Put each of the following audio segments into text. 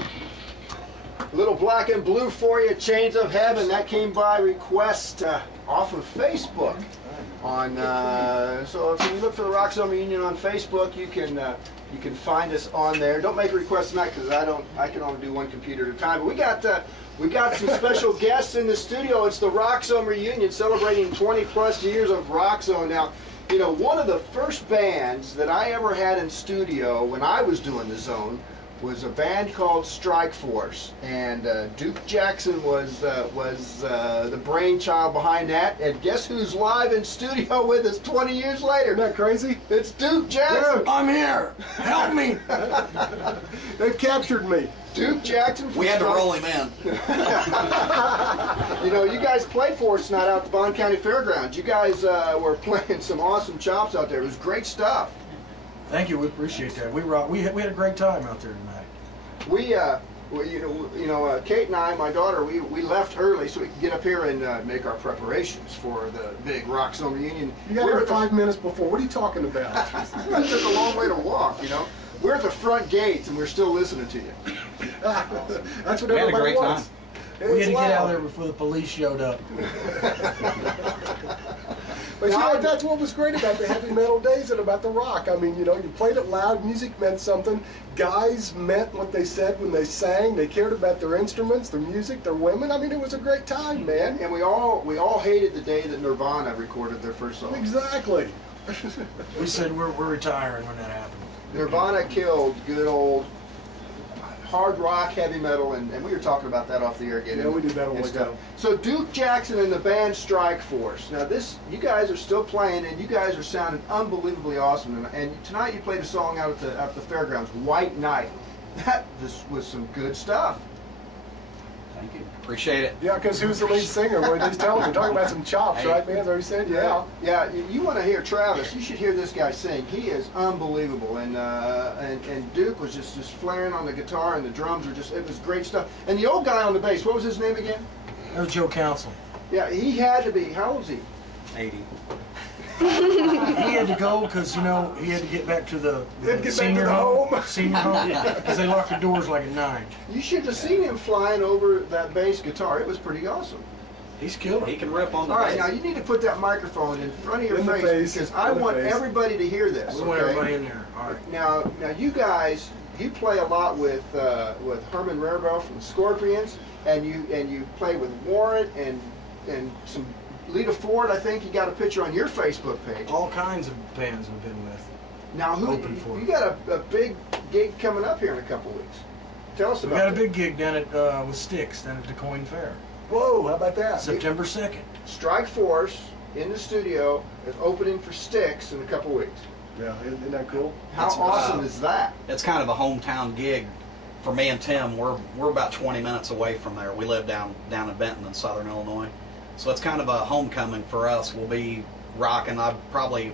A little black and blue for you, Chains of Heaven. That came by request off of Facebook. So if you look for the Rockzone Reunion on Facebook, you can find us on there. Don't make a request tonight because I can only do one computer at a time. But we got some special guests in the studio. It's the Rockzone Reunion, celebrating 20+ years of Rockzone. Now, you know, one of the first bands that I ever had in studio when I was doing the Zone was a band called Strike Force, and Duke Jackson was the brainchild behind that. And guess who's live in studio with us 20 years later? Isn't that crazy? It's Duke Jackson. Duke, I'm here. Help me. They've captured me. Duke Jackson. We had to roll him in. You know, you guys played for us tonight out at the Bond County Fairgrounds. You guys were playing some awesome chops out there. It was great stuff. Thank you. We appreciate that. We had a great time out there tonight. Kate and I, my daughter, we left early so we could get up here and make our preparations for the big Rockzone Reunion. You got here 5 minutes before. What are you talking about? It's just a long way to walk, you know. We're at the front gates and we're still listening to you. That's what everybody wants. We had to get out there before the police showed up. But you know, that's what was great about the heavy metal days and about the rock. I mean, you know, you played it loud, music meant something. Guys meant what they said when they sang. They cared about their instruments, their music, their women. I mean, it was a great time, man. And we all hated the day that Nirvana recorded their first song. Exactly. We said we're retiring when that happened. Nirvana killed good old hard rock, heavy metal, and we were talking about that off the air again. Yeah, we did that all the time. So Duke Jackson and the band Strike Force. Now you guys are still playing, and you guys are sounding unbelievably awesome. And tonight you played a song out at the fairgrounds, White Knight. This was some good stuff. Thank you. Appreciate it. Yeah, because who's the lead singer? Well, he's telling me, talking about some chops, right, man? That's what he said? Yeah. Yeah, you want to hear Travis, you should hear this guy sing. He is unbelievable. And Duke was just flaring on the guitar, and the drums were it was great stuff. And the old guy on the bass, what was his name again? That was Joe Council. Yeah, he had to be, how old was he? 80. He had to go because, you know, he had to get back to the senior home. Senior home, because they locked the doors like at 9. You should have seen him flying over that bass guitar. It was pretty awesome. He's killed it. He can rip on the bass. All right, bass. now you need to put that microphone in front of your face because I want everybody to hear this. We want everybody in there. All right. Now you guys, you play a lot with Herman Rarebell from the Scorpions, and you play with Warrant and some. Lita Ford, I think you got a picture on your Facebook page. All kinds of bands we've been with. Now, you got a big gig coming up here in a couple weeks. Tell us about it. We got a big gig down at with Styx down at DeCoin Fair. Whoa, how about that? September 2nd. Strike Force in the studio is opening for Styx in a couple weeks. Yeah, isn't that cool? How awesome is that? It's kind of a hometown gig for me and Tim. We're about 20 minutes away from there. We live down in Benton in Southern Illinois. So it's kind of a homecoming for us. We'll be rocking. Probably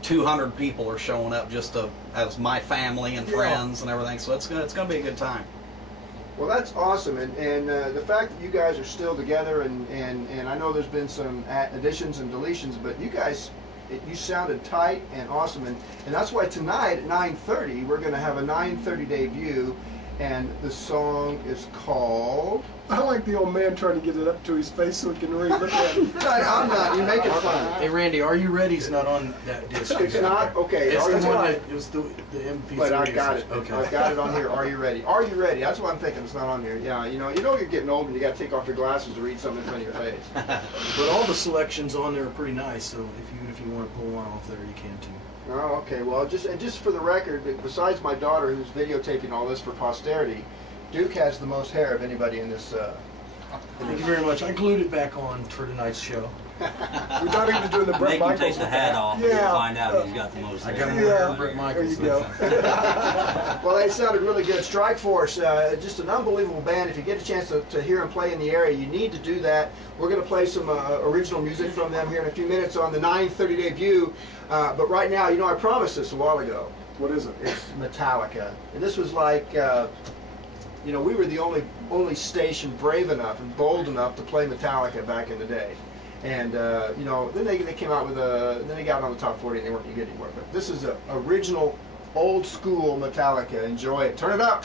200 people are showing up just as my family and friends and everything. So it's gonna be a good time. Well, that's awesome, and the fact that you guys are still together, and I know there's been some additions and deletions, but you guys, you sounded tight and awesome, and that's why tonight at 9:30 we're going to have a 9:30 debut, and the song is called. I like the old man trying to get it up to his face so he can read. Look at him. I'm not. You're making fun. Hey, Randy, Are You Ready's not on that disc. It's not? Okay. It's the one that, it was the MP3. But I got it. Okay. I've got it on here. Are You Ready? Are You Ready? That's what I'm thinking. It's not on here. Yeah, you know you're getting old and you got to take off your glasses to read something in front of your face. But all the selections on there are pretty nice, so if you want to pull one off there, you can too. Oh, okay. Well, just for the record, besides my daughter who's videotaping all this for posterity, Duke has the most hair of anybody in this. Thank you very much. I glued it back on for tonight's show. We thought he was doing the Brett Make Michaels. him take the hat off and you'll find out he's got the most hair. I got more Brett Michaels. There you go. Well, they sounded really good. Strike Force, just an unbelievable band. If you get a chance to hear them play in the area, you need to do that. We're going to play some original music from them here in a few minutes on the 9:30 debut. But right now, you know, I promised this a while ago. What is it? It's Metallica. And this was like, you know, we were the only station brave enough and bold enough to play Metallica back in the day. And, you know, then they came out with then they got on the top 40 and they weren't any good anymore. But this is an original, old school Metallica. Enjoy it. Turn it up.